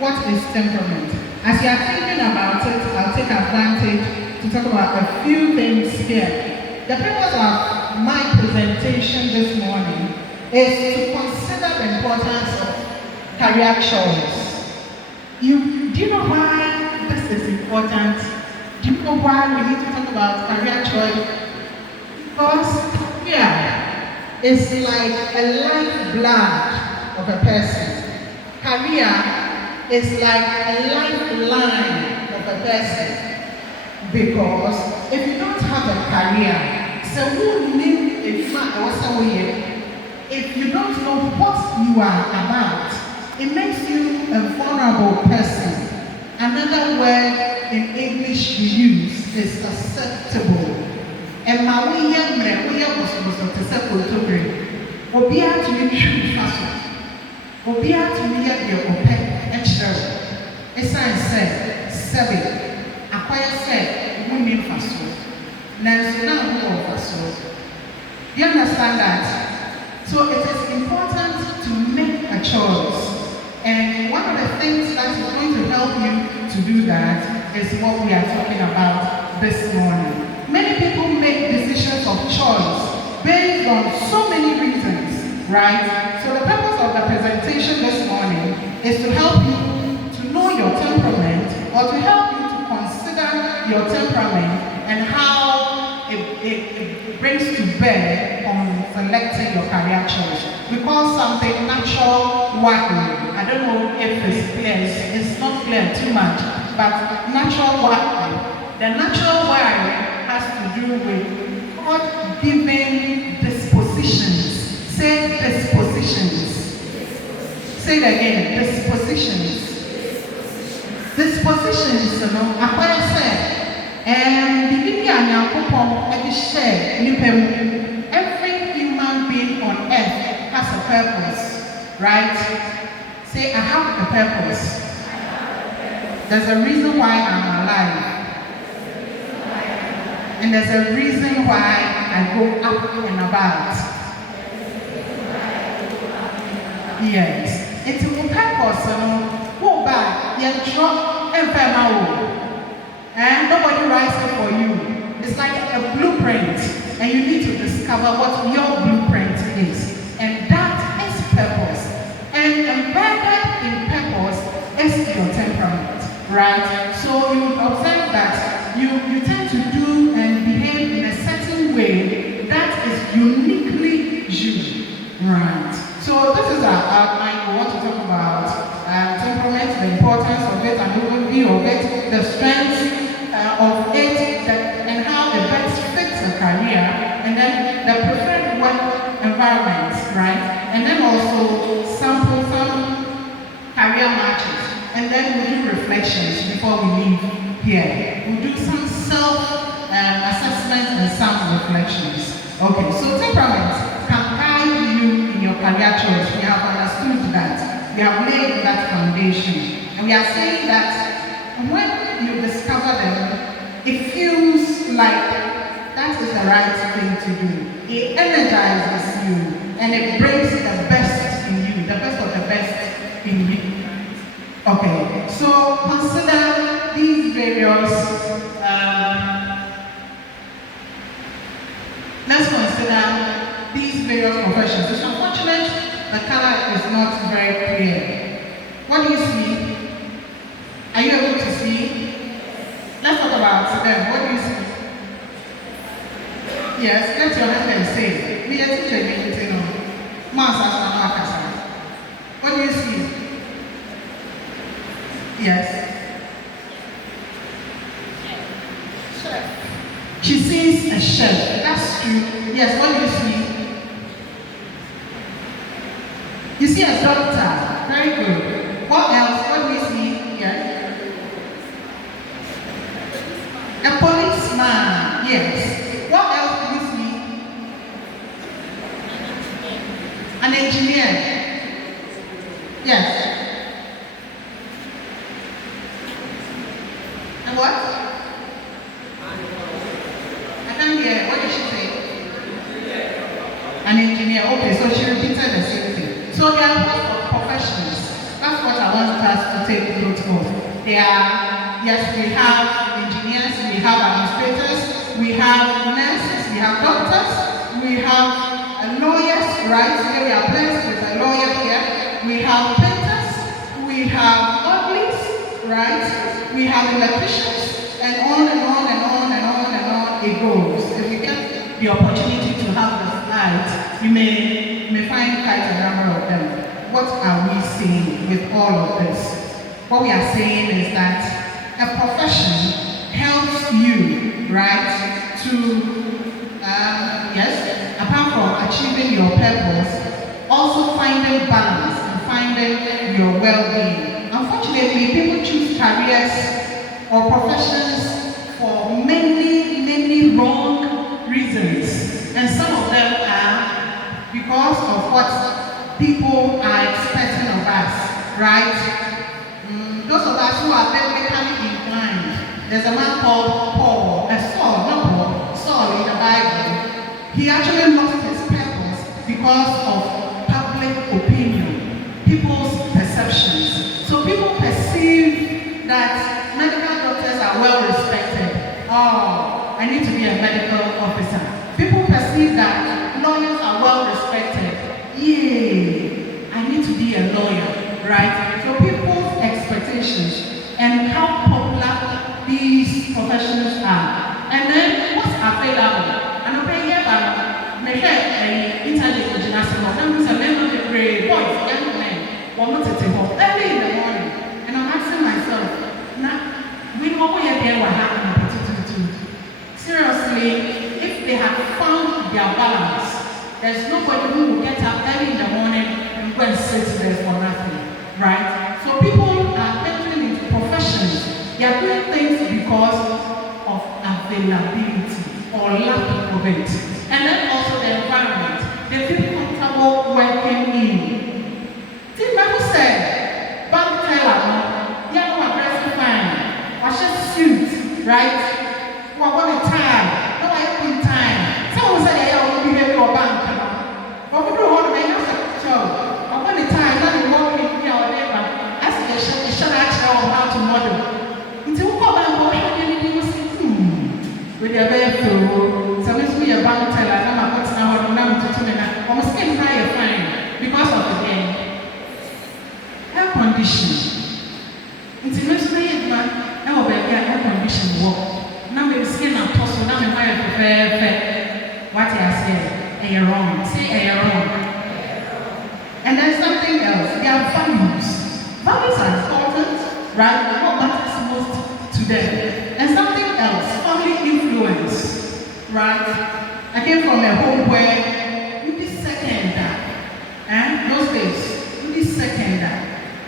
what is temperament? As you are thinking about it, I'll take advantage to talk about a few things here. The purpose of my presentation this morning is to consider the importance of career choice. Do you know why this is important? Do you know why we need to talk about career choice? Because career is like a lifeblood of a person. Career is like a lifeline of a person. Because if you don't have a career, if you don't know what you are about, it makes you a vulnerable person. Another word in English we use is susceptible. And my way was to Obia to me Obia to me at your open extra. As I said, 7. Acquire said, women fast. Now who fast. You understand that? So it is important to make a choice. And one of the things that is going to help you to do that is what we are talking about this morning. Many people make decisions of choice based on so many reasons, right? So the purpose of the presentation this morning is to help you to know your temperament, or to help you to consider your temperament and how it brings to bear on selecting your career choice. We call something natural wiring. I don't know if it's clear, it's not clear too much, but natural wiring. The natural wiring has to do with God-given dispositions. Say dispositions. Say it again, dispositions. Dispositions, you know, Aquila said, and the every human being on earth has a purpose, right? Say, I have a purpose. There's a reason why I'm alive. And there's a reason why I go up and about. Yes. It's a purpose, go back, you drop and and nobody writes it for you. It's like a blueprint, and you need to discover what your blueprint is. And that is purpose. And embedded in purpose is your temperament, right? So you would observe that you tend to do and behave in a certain way that is uniquely you, right? So this is our outline. We want to talk about temperament, the importance of it, an overview of it, the strengths of it, and how it best fits a career, and then the preferred work environment, right? And then also sample some career matches, and then we'll do reflections before we leave here. We'll do some self-assessment and some reflections. Okay, so temperament can guide you in your career choice. We have understood that. We have laid that foundation. And we are saying that when you discover them, it feels like that is the right thing to do. It energizes you and it brings the best in you, the best of the best in you. Okay, so consider these various, let's consider these various professions. It's unfortunate the color is not very clear. What do you see? Are you able to see? Let's talk about them. What do you see? Yes, let your hand and say, we are teaching you know. What do you see? Yes. Chef. She sees a chef. That's true. Yes, what do you see? You see a doctor. Very good. What else? What do you see? Yes. A policeman. Yes. What else do you see? An engineer. Yes. And what? I can't hear. What did she say? An engineer. Okay, so she repeated the same thing. So there are lots of professions. That's what I want us to take note of. There are, yes, we have engineers, we have administrators, we have nurses, we have doctors, we have lawyers, right? Here we are blessed with a lawyer here. We have painters, we have uglies, right? We have electricians, and on and on and on and on and on it goes. If you get the opportunity to have the slides, you may find quite a number of them. What are we saying with all of this? What we are saying is that a profession helps you, right, to, yes, apart from achieving your purpose, also finding balance and finding your well-being. Unfortunately, people choose careers or professions for many, many wrong reasons. And some of them are because of what people are expecting of us, right? Those of us who are biblically inclined, there's a man called Saul in the Bible. He actually lost his purpose because of public opinion, people's perceptions. So people perceive that medical doctors are well respected. Oh, I need to be a medical officer. People perceive that lawyers are well respected. Yay, I need to be a lawyer, right? So people's expectations and how popular these professions are. And then what's available? And okay, yeah, internet international. That means a man of the grade, boys, young men, early in the morning. And I'm asking myself, now, we know what happened. Seriously, if they have found their balance, there's nobody who will get up early in the morning and go and sit there for nothing, right? So people are entering into professions. They are doing things because of availability or lack of it. And then also the environment. They feel comfortable working in. See, Bible said, bank teller, you know, dressing fine, wash a suit, right? What a time? No, I have time. Someone said, I will be here for bank. But we don't want to make us a show. But when the time, then we walk in here or whatever, as they should actually know how to model. Until we go back, we will see, with your bed through. So, Miss Me, a bank teller, I'm not going to know to tune in. I'm skin higher fine because of the game. Air condition. Until Miss Me, I will be air condition work. Now we skin and toss, now we might prepare what I say, you're wrong. Say you're wrong. And there's something else. There are values. Values are important, right? What matters most to them. And something else, family influence, right? I came from a home where with this second those days, with this second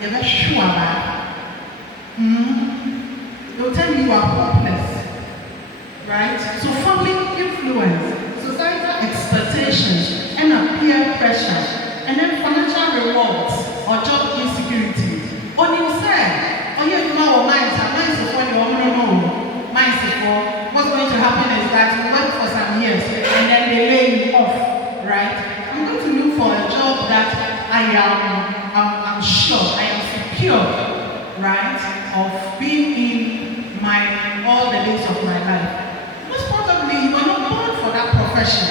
you're not sure about. They'll tell you are hopeless. Right? So family influence, societal expectations, and peer pressure, and then financial rewards or job insecurity. On you say, oh yeah, you know, mine's for you, mine's for what's going to happen is that you work for some years and then they lay you off, right? I'm going to look for a job that I'm sure, I am secure, right, of being in all the days of my life. Probably you are not born for that profession.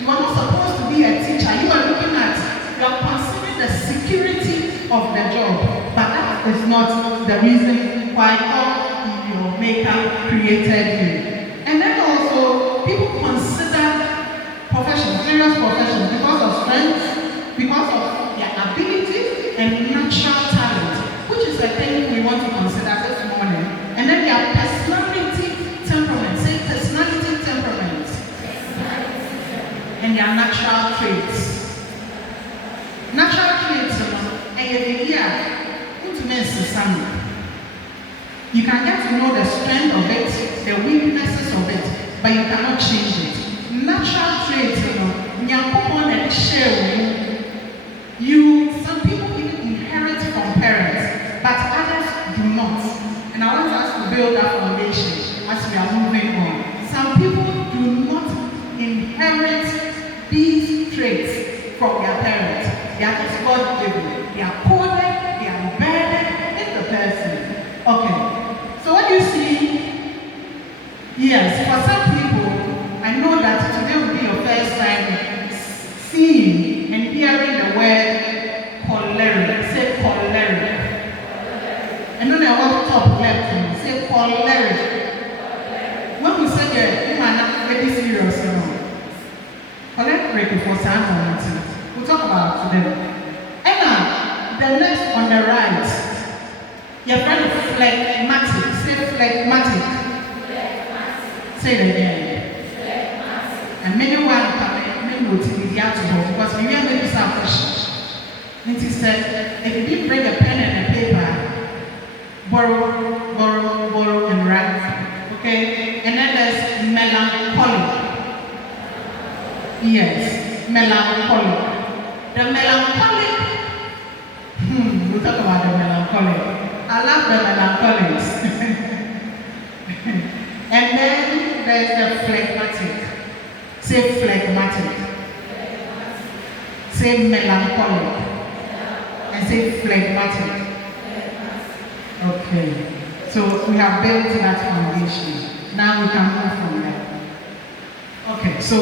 You are not supposed to be a teacher. You are looking at, you are considering the security of the job. But that is not the reason why God, your maker, created you. And then also, people consider professions, various professions, because of strength, because of their ability and natural talent, which is a thing we want to consider this morning. And then their personality, temperament. Say personality, temperament. And their natural traits. Natural traits, you can get to know the strength of it, the weaknesses of it, but you cannot change it. Natural traits, some people even inherit from parents, but others do not. And I want us to build that foundation as we are moving on. Some people do not inherit these traits from their parents. They are just God-given. They are coded, they are embedded in the person. choleric. When we say that, you might not get this serious, you know. Choleric for some. We'll talk about today. And now, the next on the right, you're very phlegmatic. Say phlegmatic. Say it again. And many one come will take the alcohol because we are making some questions. And he said, if you didn't bring a pen and a paper, borrow and write. Okay? And then there's melancholic. Yes, melancholic. The melancholic, we'll talk about the melancholic. I love the melancholics. And then there's the phlegmatic. Say phlegmatic. Say melancholic. And say phlegmatic. Okay. So we have built that foundation. Now we can move from there. Okay, so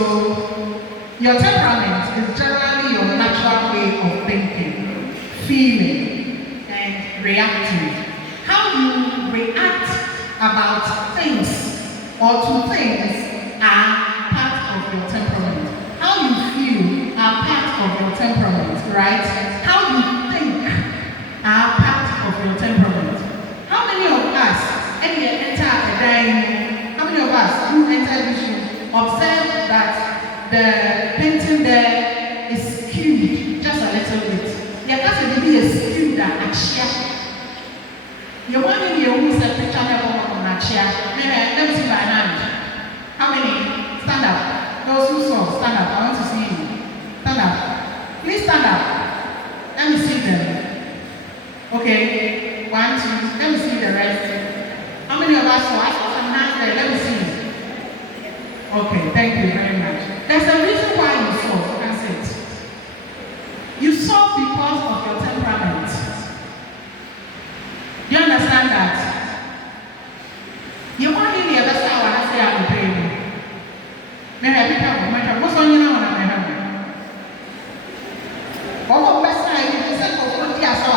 your temperament is generally your natural way of thinking, feeling, and reacting. How you react about things or to things are part of your temperament. How you feel are part of your temperament, right? How you think are part of your temperament. How many of us, and you enter a dining, how many of us who enter this room observe that the painting there is skewed just a little bit? There doesn't be a skewed that actually. You want to be a who's a picture of a chair. Let me see my hand. How many? Stand up. Those who saw, stand up. I want to see you. Stand up. Please stand up. Let me see them. Okay. 1, 2. Let me see the rest. How many of us saw? I saw some hands there. Let me see. Okay. Thank you very much. There's a reason why you saw. That's it. You saw because of your temperament. Do you understand that? You want to be a best hour, I say I'm praying. Maybe I pick up my trouble. What's on you now? I'm having. All of best time, you said for 40 years, a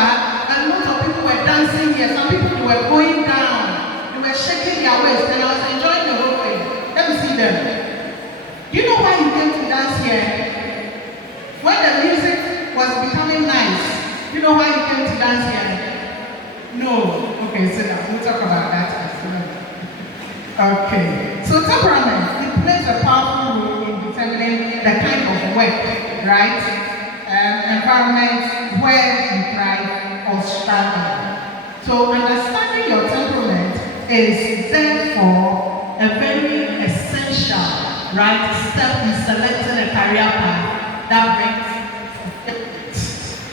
lot of people were dancing here. Some people were going down. They were shaking their waist, and I was enjoying the whole thing. Let me see them. Do you know why you came to dance here? When the music was becoming nice, you know why you came to dance here? No. Okay, so now we'll talk about that as well. Okay. So temperament, it plays a powerful role in determining the kind of work, right? Environment where you thrive or struggle. So understanding your temperament is therefore a very essential, right, step in selecting a career path that brings fulfillment.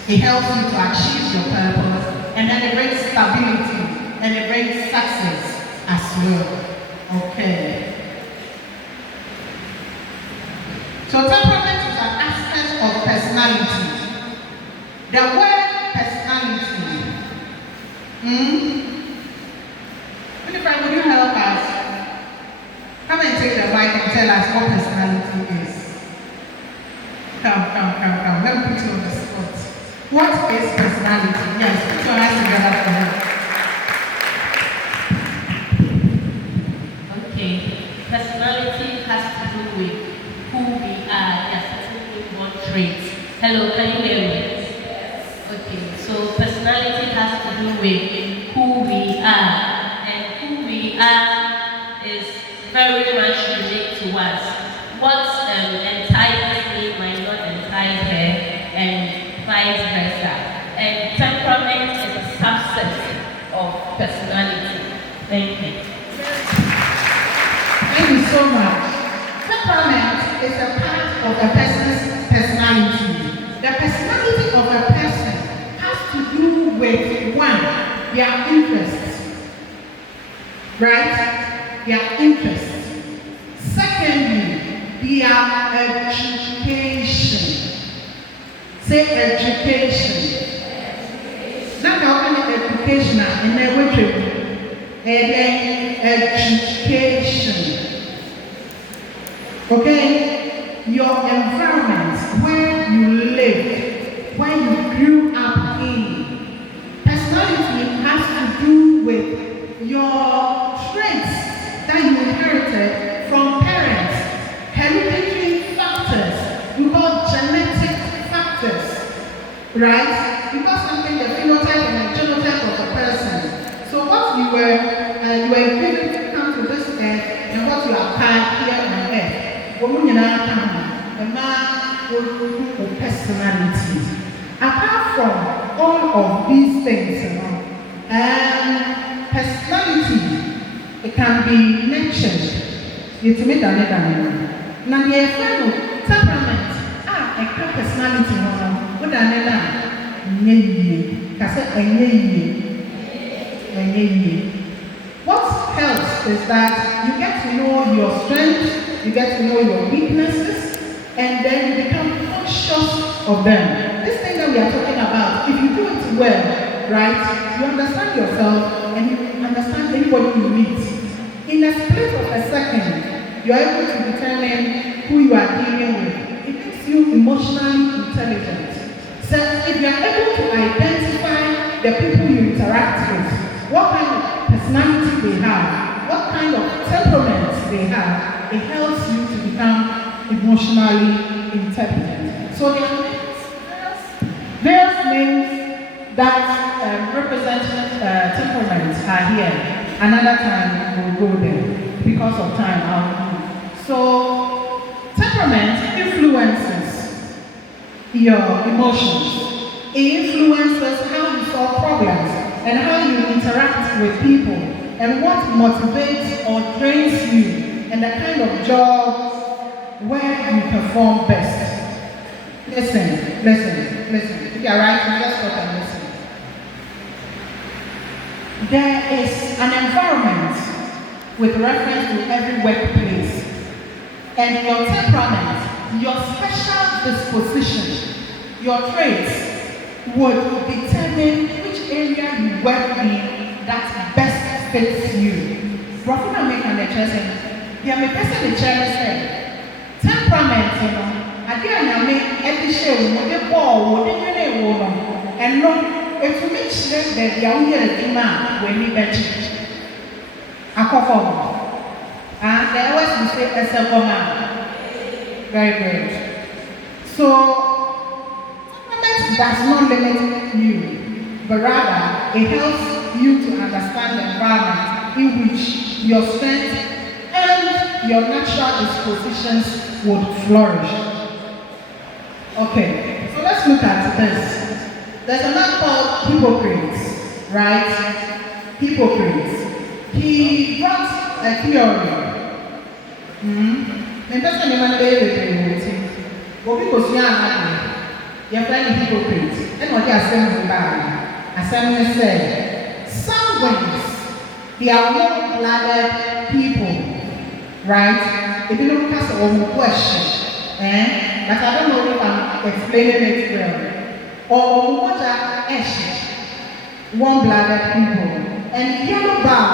It helps you to achieve your purpose, and then it brings stability, and it brings success as well. Okay. So temperament is an aspect of personality. The word personality. Winifred, would you help us? Come and take the mic and tell us what personality is. Come. Let me put you on the spot. What is personality? Yes, put your hands together for me. Okay. Personality has to do with who we are. There are certain inborn traits. Hello, can you hear me? Yes. Okay, so personality has to do with who we are. And who we are is very much unique to us. What entices me might not entice her, and vice versa. And temperament is a subset of personality. Thank you. Thank you so much. Temperament is a part of a person's personality. The personality of a person has to do with, one, their interests. Right? Their interests. Secondly, their education. Say education. Not only education, and then education. Okay? Your environment, where you live, where you grew up in. Personality has to do with your traits that you inherited from parents, hereditary factors, we call genetic factors, right? Because something the phenotype and the genotype of a person. So what you were given to come to this earth and what you are carrying here on earth, woman in our family, a man with personality. Apart from all of these things, personality, it can be nurtured. You to meet another. Now the effect temperament, a personality, what another. What helps is that you get to know your strengths, you get to know your weaknesses, and then you become conscious of them. This thing that we are talking about, if you do it well, right, you understand yourself and you understand anybody you meet. In a split of a second, you are able to determine who you are dealing with. It makes you emotionally intelligent. So if you are able to identify the people you interact with, what kind of personality they have, what kind of temperament they have, it helps you to become emotionally intelligent. So there are various names that represent temperaments are here. Another time we'll go there because of time. So temperament influences your emotions. It influences how you solve problems and how you interact with people and what motivates or drains you and the kind of jobs where you perform best. Listen. If you are writing, just stop and listen. There is an environment with reference to every workplace, and your temperament, your special disposition, your traits would determine which area you work in that best fits you. Professor make an addressing. Yeah, my person the chair said, temperament, I didn't make any show, what the ball, what the and no, it's to make sure that the only man when we bet a couple. And they always say as a woman. Very good. So, temperament does not limit you, but rather it helps you to understand the environment in which your strength and your natural dispositions would flourish. Okay, so let's look at this. There's a man called Hippocrates, right? Hippocrates. He brought a theory. And that's when you want to be but people see your friend Hippocrates. And what they are saying is bad. Assembly said, sanguines, they are warm-blooded people, right? If you don't ask a question, but I don't know if I'm explaining it well. Or what are warm-blooded people. And yellow bowel,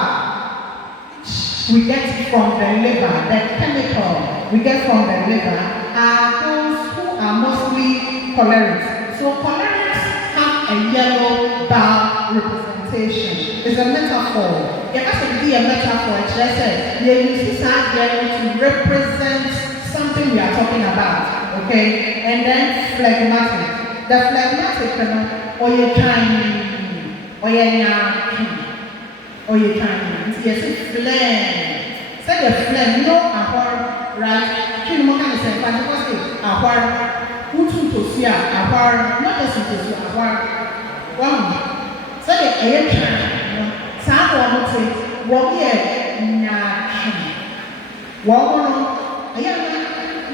which we get from the liver, the chemical we get from the liver, are those who are mostly cholerics. So cholerics have a yellow bowel representation. It's a metaphor. It has to be a metaphor. It's just that you use that yellow to represent something we are talking about. Okay? And then phlegmatic. The phlegmatic, or you're trying, or you're not, or you're trying. Yes, it's phlegm. Say the phlegm, you know, right? You know, kind of say, to see, not just to see, one. Say the air trying, some one year,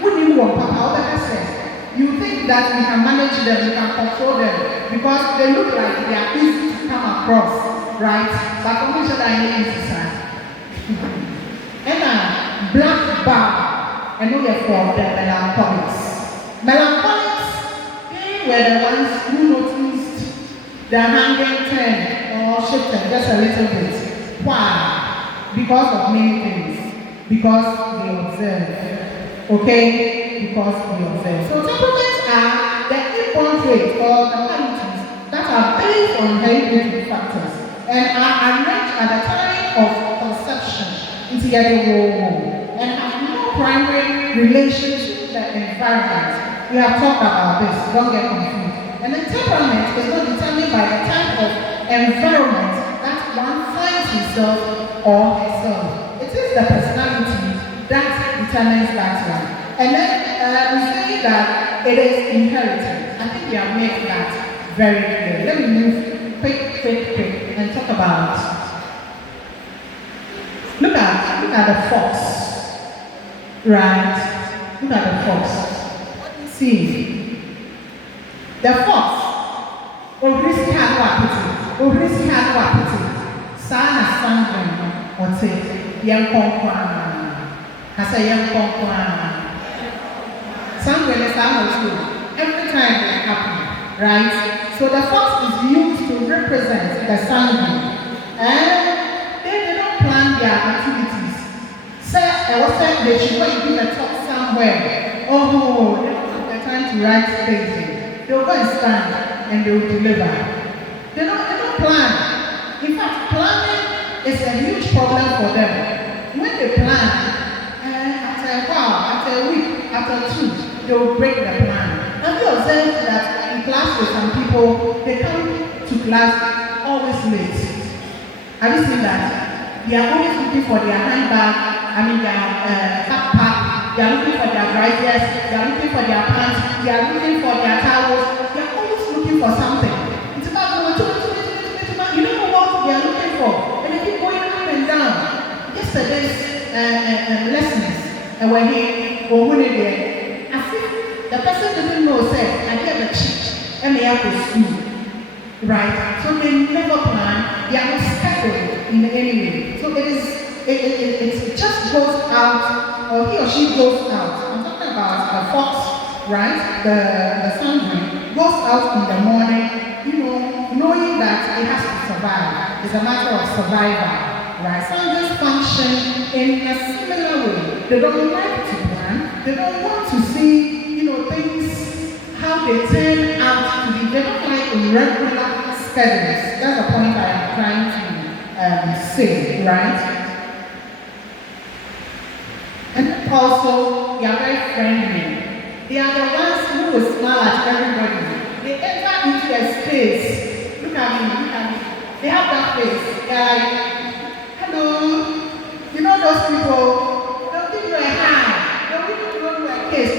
wouldn't want Papa, that says. You think that we can manage them, we can control them, because they look like they are easy to come across, right? But for me, I need easy side. And black bar, I know you're for the melancholics. Melancholics, they were the ones who noticed the hanging trend or shifted just a little bit. Why? Because of many things. Because they observe. Okay? Because we observe. So temperaments are the inborn traits or the qualities that are based on hereditary factors and are arranged at the time of conception into your and have no primary relation to the environment. We have talked about this, don't get confused. And the temperament is not determined by the type of environment that one finds himself or herself. It is the personality that determines that one. And then we say that it is inherited. I think we have made that very clear. Let me move quick and talk about. Look at the fox, right? Look at the fox. See, the fox. Orisi had what Sana sanguine or say young conquan. I say young conquan. Sanguine is almost every time they happen, right? So the fox is used to represent the sanguine. And they don't plan their activities. Say they should go and give a talk somewhere. Oh, they don't have the time to write things. They'll go and stand and they will deliver. They don't plan. In fact, planning is a huge problem for them. When they plan, after a while, after a week, after two, they will break the plan. Have you observed that in class with some people, they come to class always late? Have you seen that? They are always looking for their handbag, their backpack, they are looking for their braziers, they are looking for their pants, they are looking for their towels, they are always looking for something. It's about you don't know what they are looking for, and they keep going up and down. Yesterday's lessons were here, or when they there, as if the person didn't know, said, I get the cheat, and they have to school. Right? So they never plan, they are not scheduled in any way. So it just goes out, or he or she goes out. I'm talking about the fox, right? The sanguine goes out in the morning, knowing that it has to survive. It's a matter of survival, right? Sanguines function in a similar way. They don't like to plan, they don't want to see, things, how they turn out to be. They don't like irregular schedules. That's the point I am trying to say, right? And also, they are very friendly. They are the ones who will smile at everybody. They enter into a space. Look at me. They have that face. They are like, hello. You know those people, they'll give you a hand. They'll give you a kiss.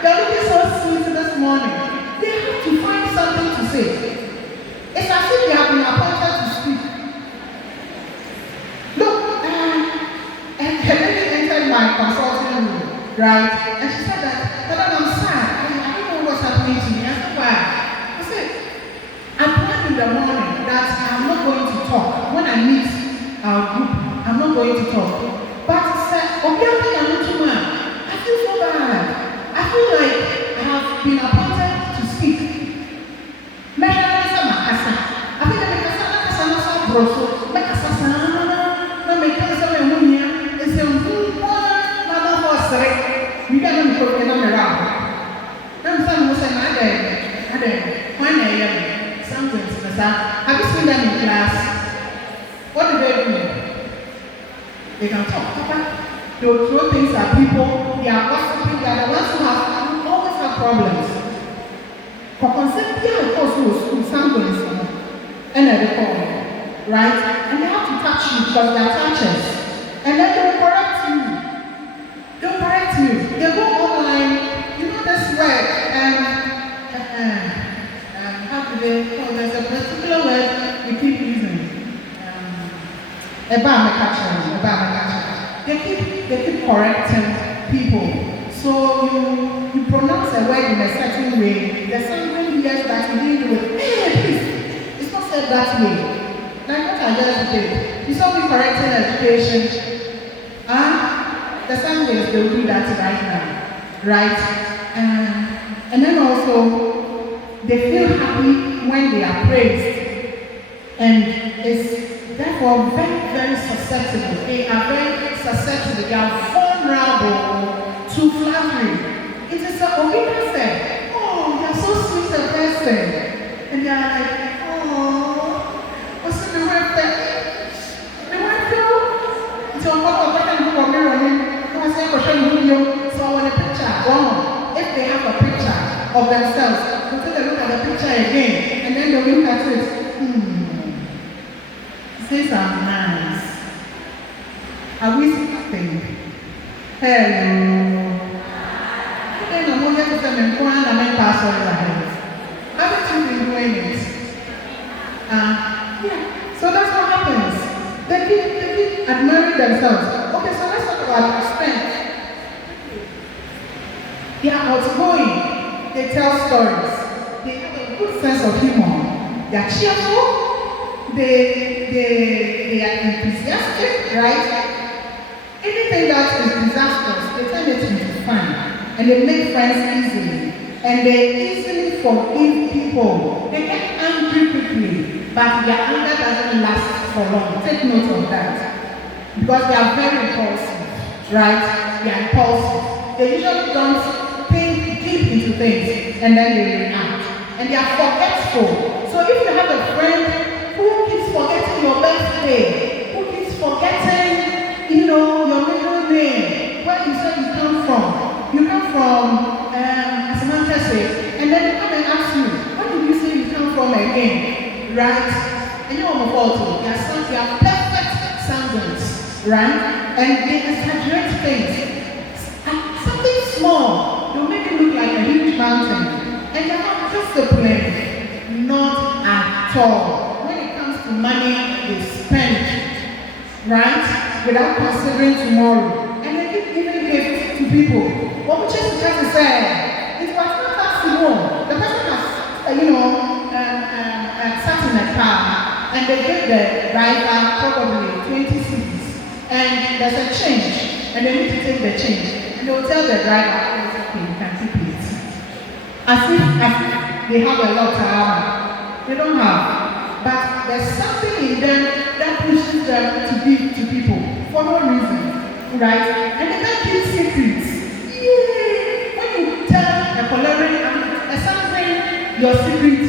They're looking so sweet this morning. They have to find something to say. It's as if they have been appointed to speak. Look, a lady entered my consulting room, right? And she said that, Madam, I'm sad. I don't know what's happening to me. I said, why? I said, I planned in the morning that I'm not going to talk. When I meet our group, I'm not going to talk. But I said, I feel so bad. I feel like I have been appointed to speak. Have you seen them in class? What do they do? They can talk, Papa. They will throw things at people. They are gossiping. They are the ones who always have problems. For concept, they are also sanguines and they call, right? And they have to touch you because they are touchers. And then they will correct you. They will correct you. They go online. You know this word. How do they call? There's a particular word we keep using. They keep correcting people. So you pronounce a word in a certain way. The sanguine hears that you deal with, hey, please, it's not said that way. Like what I just did. You saw me correcting education. The sanguines, they will do that right now. Right? And then also, they feel happy when they are praised. And it's therefore very, very susceptible. They are very susceptible. They are vulnerable to flattery. It is a obedient thing. Oh, they are so sweet a person. And they are like, oh, what's in the word? The word? It's a of themselves. They'll take a look at the picture again, and then they'll look at it. These are nice. Are we sleeping? Hello. Then I'm going to tell them, go and make pass all your heads. Haven't you been doing it? Yeah. So that's what happens. They keep admiring themselves. Okay, so let's talk about strength. They are outgoing. They tell stories. They have a good sense of humor. They are cheerful. They are enthusiastic, right? Anything that is disastrous, they turn it into fun. And they make friends easily. And they easily forgive people. They get angry quickly, but their anger doesn't last for long. Take note of that. Because they are very impulsive, right? They are impulsive. They usually don't think deep into things, and then they react. And they are forgetful. So if you have a friend who keeps forgetting your birthday, who keeps forgetting, your middle name, where you say you come from. You come from, as Samantha said, and then they come and ask you, where did you say you come from again? Right? And you're on the fault. They are perfect soundings, right? And they exaggerate things. Something small, they'll make it look like a huge mountain. And they're not disciplined. Not at all. When it comes to money, they spend, right? Without considering tomorrow. And they keep giving gifts to people. What we just try to say, it was not that simple. The person has, sat in a car, and they give the driver probably 20 cedis. And there's a change, and they need to take the change. And they'll tell the driver, okay, you can keep it. As if they have a lot of armor. They don't have. But there's something in them that pushes them to give to people for no reason, right? And they can't keep secrets. Yay! When you tell a choleric something, your secret,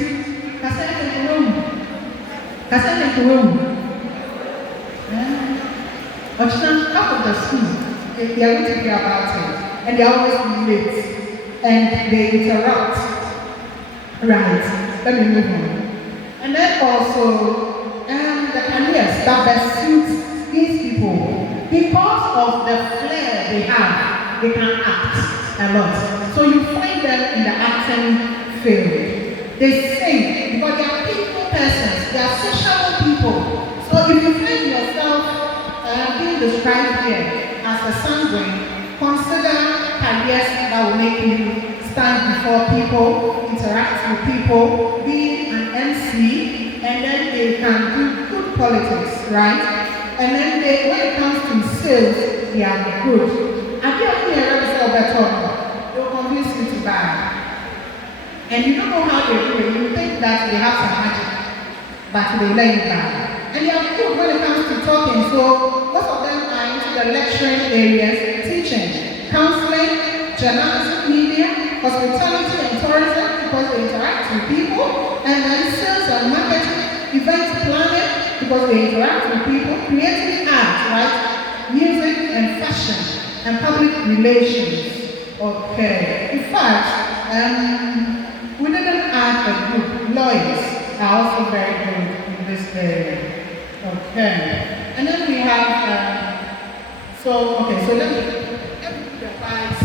half of the school, they are going to hear about it, and they are always late, and they interrupt. Right? Let me move on. And then also, the careers that pursues these people, because of the flair they have, they can act a lot. So you find them in the acting field. They sing because they are people persons, they are social people. So if you find yourself being described here as a sanguine, consider careers that will make you stand before people, interact with people, be an MC, and then they can do good politics, right? And then when it comes to sales, they are good. Have you ever heard of better? They will convince you to buy. And you don't know how they do it. You think that they have some magic, but they let you buy. And they are good when it comes to talking. So most of them are into the lecturing areas, teaching, counseling, journalism, media, hospitality and tourism because they interact with people, and then sales and marketing, event planning because they interact with people, creative arts, right? Music and fashion and public relations. Okay. In fact, we didn't add a group. Lawyers are also very good in this area. Okay. And then we have, so let me do the whites.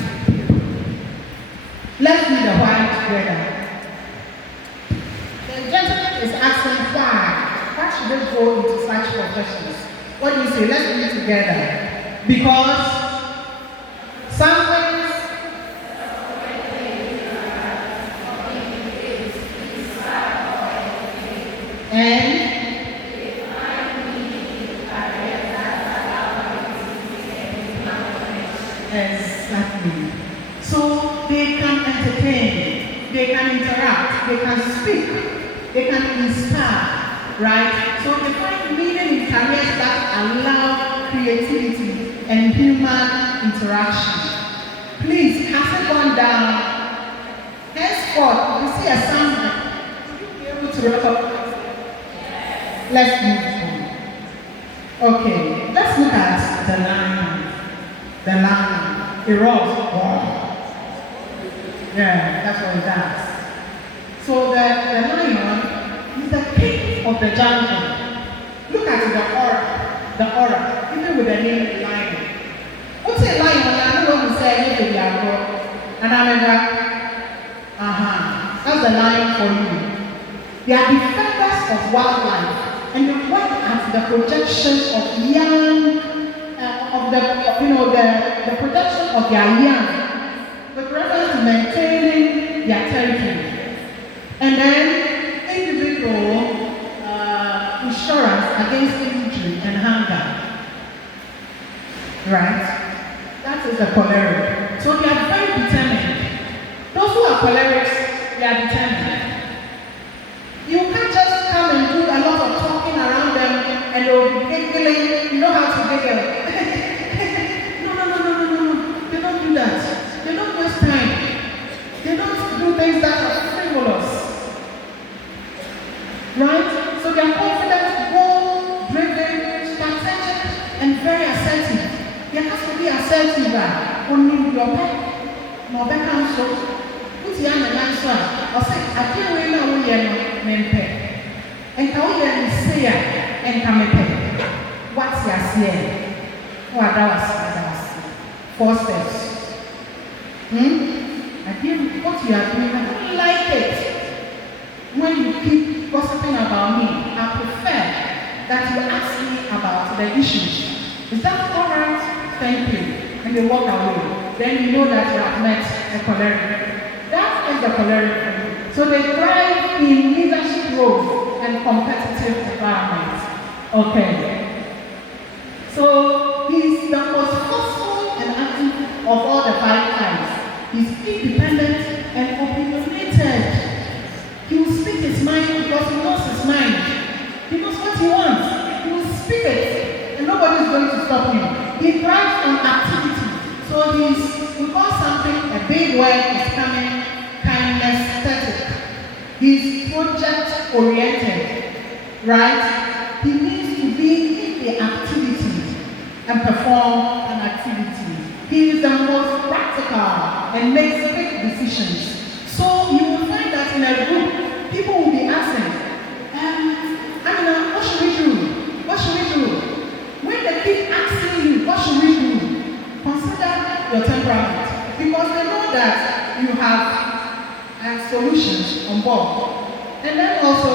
Let's do the white together. The gentleman is asking why should they go into such professions? What do you say? Let's do it together. Because sometimes and exactly. So they can entertain, they can interact, they can speak, they can inspire, right? So they find meaning in careers that allow creativity and human interaction. Please, has it gone down? Henceforth, if you see a sample, will you be able to recognize it? Let's move on. Okay, let's look at the lion. The lion. It rolls. Wow. Yeah, that's what it does. So the lion is the king of the jungle. Look at the aura, even with the name lion. What's a lion? I know what you say, you could be a girl. And I remember, that's the lion for you. They are defenders of wildlife, and they work at the protection of young, the protection of their young, with reference to maintaining their territory. And then individual insurance against injury and hunger. Right? That is the choleric. So they are very determined. Those who are cholerics, they are determined. You can't just come and do a lot of talking around them and they'll be giggling. You know how to giggle. No. They don't do that. They don't waste time. They don't do things that are frivolous. Right? So they are confident, bold, driven, strategic, and very assertive. They have to be assertive. Only your pet, no better counsel. Put your hand and or say, I can't wait now. Mempe. And how you say and come pay. What's your say? What was 4 steps? I give what you are doing. I don't like it. When you keep gossiping about me, I prefer that you ask me about the issues. Is that all right? Thank you. And you walk away. Then you know that you have met a choleric. That is the choleric. So they thrive in leadership roles and competitive environments. Okay. So he's the most forceful and active of all the 5 types. He's independent and opinionated. He will speak his mind because he knows his mind. He knows what he wants. He will speak it, and nobody is going to stop him. He thrives on activity. So we call something a big word is coming. He's project-oriented, right? He needs to be in the activity and perform an activity. He is the most practical and makes quick decisions. So you will find that in a group, people will be asking, what should we do? What should we do? When they keep asking you, what should we do? Consider your temperament. Because they know that you have solutions on board. And then also,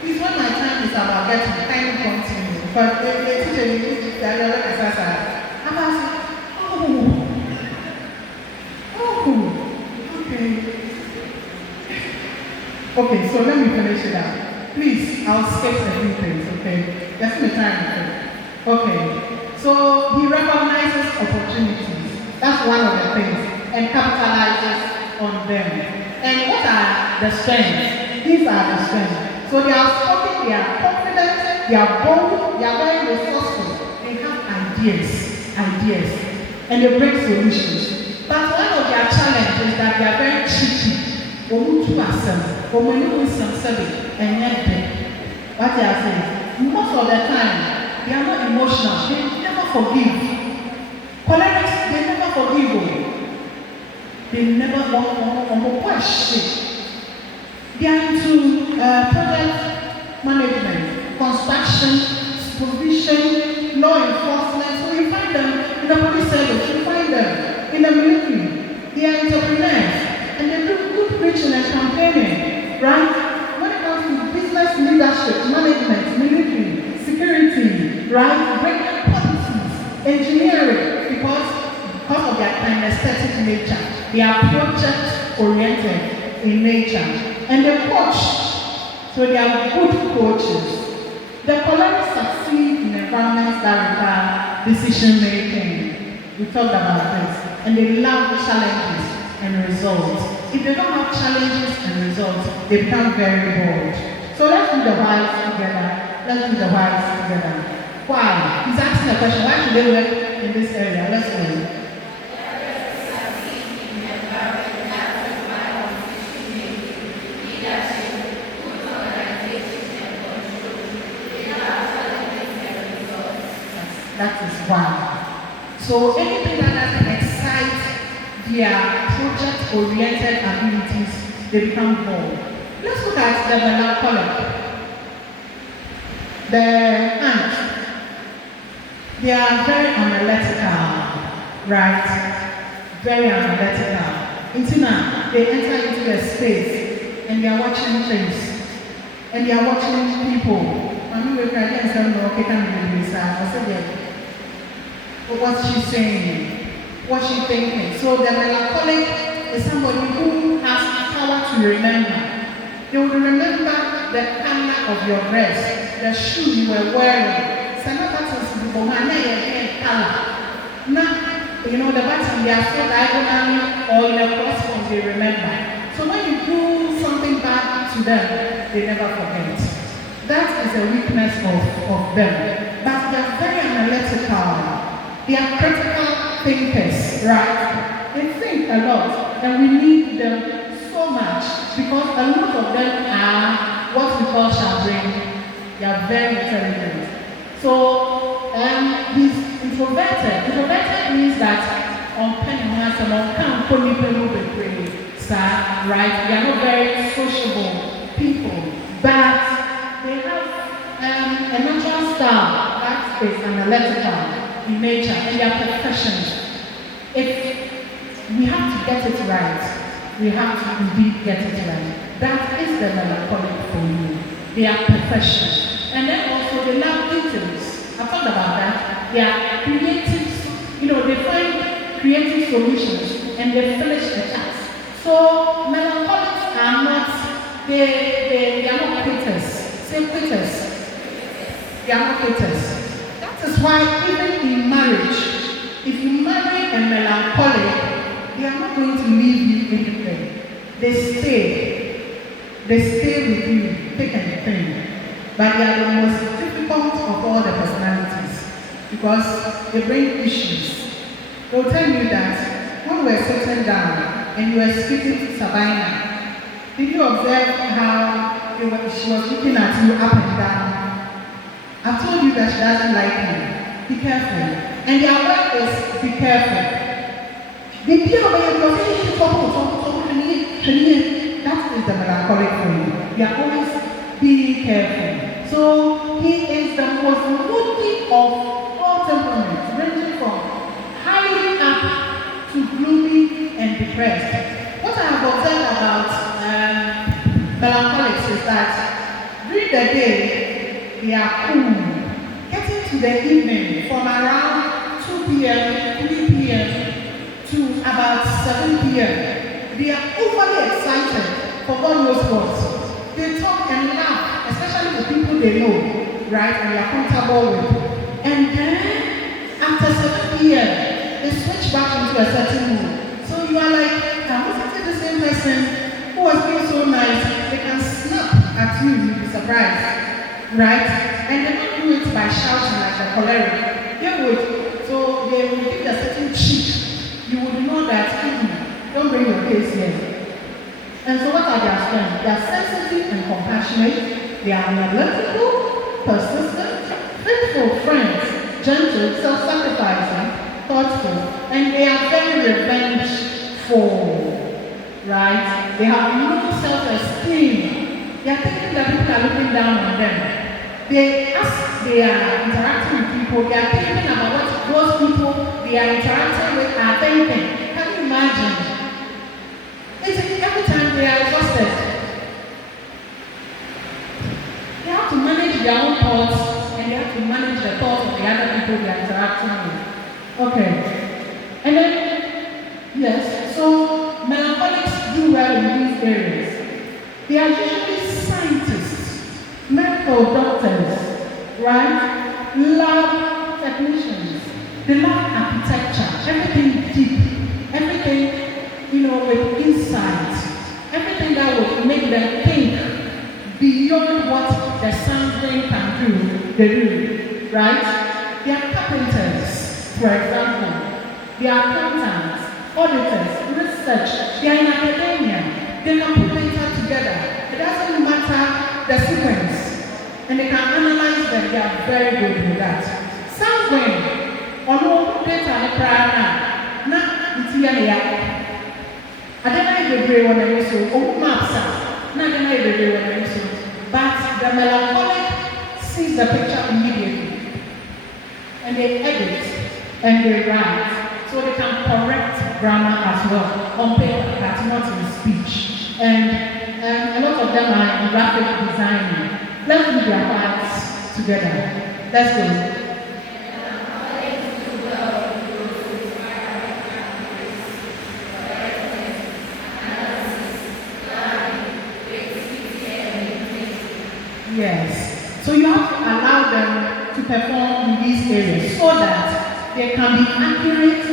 please, when my time is about getting kind of continue, but they teach me the other exercise. I'm asking, okay, so let me finish it up. Please, I'll skip a few things, okay? That's my time. Okay, so he recognizes opportunities. That's one of the things. And capitalizes on them. And what are the strengths? These are the strengths. So they are spoken, they are confident, they are bold, they are very resourceful. They have ideas, and they bring solutions. But one of their challenges is that they are very cheeky. And yet, what they are saying, most of the time, they are not emotional. They never forgive. Cholerics, they never forgive. They never want question. They are into project management, construction, supervision, law enforcement. So you find them in the police service, you find them in the military. They are entrepreneurs, and they do good preaching and campaigning, right? When it comes to business leadership, management, military, security, right? Breaking policies, engineering, because of their kinesthetic nature. They are project-oriented in nature. And they coach. So they are good coaches. The cholerics succeed in environments that require decision-making. We talked about this. And they love challenges and results. If they don't have challenges and results, they become very bored. So let's do the whys together. Why? He's asking a question. Why should they work in this area? Let's go. That is one. So anything that doesn't excite their project-oriented abilities, they become bored. Let's look at the melancholic. The ants, they are very analytical, right? Very analytical. Until now, they enter into a space and they are watching things. And they are watching people. I mean, we're crying and saying, no, okay, can't be this. I said, yeah. But what's she saying? What's she thinking? So the melancholic is somebody who has power to remember. They will remember the color of your dress, the shoe you were wearing. Some of that is the color. Now, you know, the button, they are so diagonally or in a cross form, they remember. So when you do something bad to them, they never forget. That is a weakness of them. But they are very analytical. They are critical thinkers, right? They think a lot, and we need them so much because a lot of them are what we call champagne. They are very intelligent. So he's introverted. Introverted means that on penny has a long time, right? They are not very sociable people, but they have a natural style that is analytical in nature, and they are professionals. If we have to get it right, we have to indeed get it right. That is the melancholic for you. They are professionals. And then also they love details. I talked about that. They are creative, you know, they find creative solutions and they finish the task. So melancholics are not, they are not quitters. Say quitters. They are not quitters. That is why even in marriage, if you marry a melancholic, they are not going to leave you anywhere. They stay with you, thick and thin. But they are the most difficult of all the personalities because they bring issues. They'll tell you that when we were sitting down and you were speaking to Sabina, did you observe how she was looking at you up and down? I told you that she doesn't like you. Be careful. And their word is be careful. That is the melancholic for you. You are always being careful. So he is the most moody of all temperaments, ranging from highly up to gloomy and depressed. What I have observed about melancholics is that during the day they are cool. Getting to the evening from around 2 p.m., 3 p.m. to about 7 p.m. They are overly excited for God knows what. They talk and laugh, especially the people they know, right, and they are comfortable with. And then, after 7 p.m., they switch back into a certain mood. So you are like, wasn't it the same person who was being so nice? They can snap at you, you'll be surprised, right? And they don't do it by shouting like a choleric. They would, so they will give a certain cheek. You would know that, don't bring your case here. And so what are their strengths? They are sensitive and compassionate. They are analytical, persistent, faithful friends, gentle, self-sacrificing, thoughtful, and they are very revengeful, right? They have no self-esteem. They are thinking that people are looking down on them. As they are interacting with people, they are thinking about what those people they are interacting with are thinking. Can you imagine? Every time they are exhausted, they have to manage their own thoughts and they have to manage the thoughts of the other people they are interacting with. Okay. And then, yes, so melancholics do well in these areas. They are usually scientists, medical doctors, right? Lab technicians. They love architecture, everything deep, everything, with insight, everything that would make them think beyond what the sanguine can do, they do, right? They are carpenters, for example. They are accountants, auditors, research. They are in academia. They can put data together. It doesn't matter the sequence. And they can analyze them. They are very good with that. Sanguine, although data in the prior now, it's here. bebree wɔ n'ani so, ɔmo maps a, na ade na yɛ bebree wɔ n'ani so. But the melancholic sees the picture immediately, and they edit and they write, so they can correct grammar as well on paper, but not in speech. And a lot of them are in graphic designing. Let's do their parts together. Let's go. Yes. So you have to allow them to perform in these areas so that they can be accurate,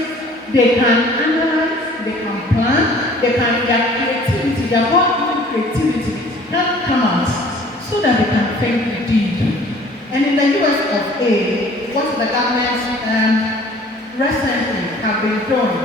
they can analyze, they can plan, they can their creativity, their work creativity can come out so that they can think deep. And in the US of A, what the government recently have been doing,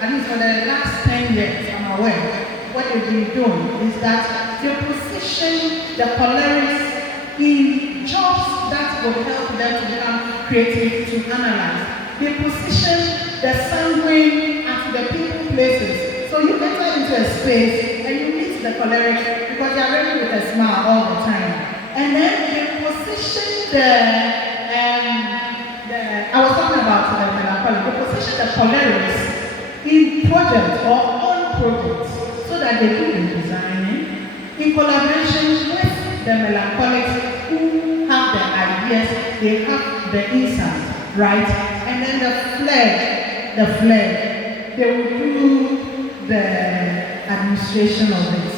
at least for the last 10 years, I'm aware, what they've been doing is that they position the cholerics in jobs that will help them to become creative, to analyze. They position the sanguine at the people places. So you enter into a space and you meet the choleric because they are ready with a smile all the time. And then they position I was talking about the melancholic, they position the cholerics in projects or on projects so that they do the designing in collaboration with the melancholics who have the ideas, they have the insight, right? And then the flag, they will do the administration of it.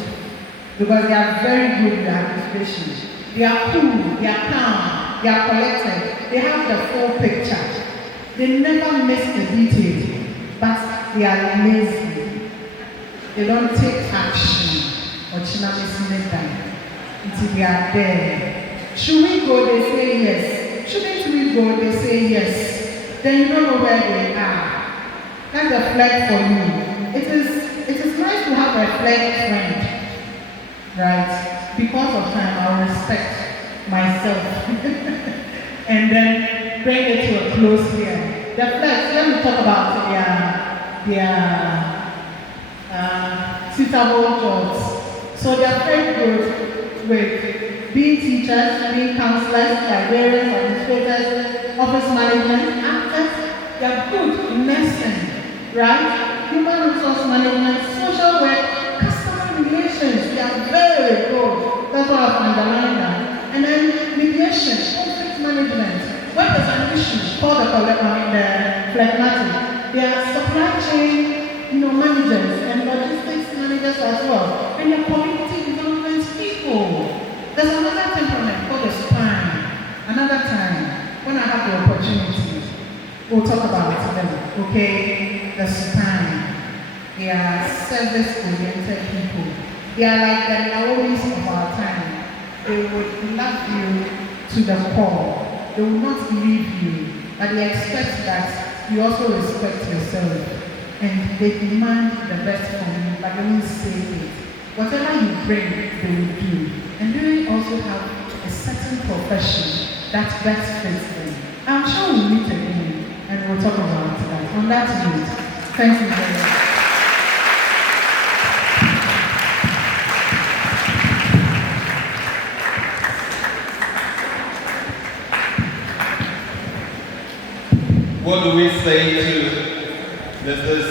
Because they are very good with the administration. They are cool, they are calm, they are collected, they have the full picture. They never miss the detail, but they are lazy. They don't take action or chinamisi time until they are there. Should we go? They say yes. Shouldn't we go? They say yes. Then you don't know where they are. That's a flag for you. It is nice to have a flag friend, right? Because of time, I'll respect myself and then bring it to a close here. The flags. Let me talk about their suitable jobs. So they are very good with being teachers, being counselors, librarians, administrators, office management, actors. They are good in nursing, right? Human resource management, social work, customer relations. They are very good. That's why I've underlined that. And then mediation, conflict management. When there's an issue, call the phlegmatic. They are supply chain, managers and logistics managers as well. And they're community development people. There's another temperament called the spine. Another time, when I have the opportunity, we'll talk about them. Okay? The spine. They are service-oriented people. They are like the Naomis of our time. They would love you to the core. They will not leave you, but they expect that you also respect yourself. And they demand the best from you, but they won't say it. Whatever you bring, they will do. And they also have a certain profession that best fits them. I'm sure we'll meet again, and we'll talk about that. On that note, thank you very much. What do we say to Mrs.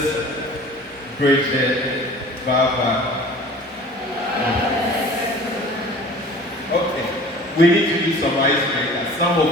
Gladys Ayehbea? Okay, we need to do some icebreakers. Some of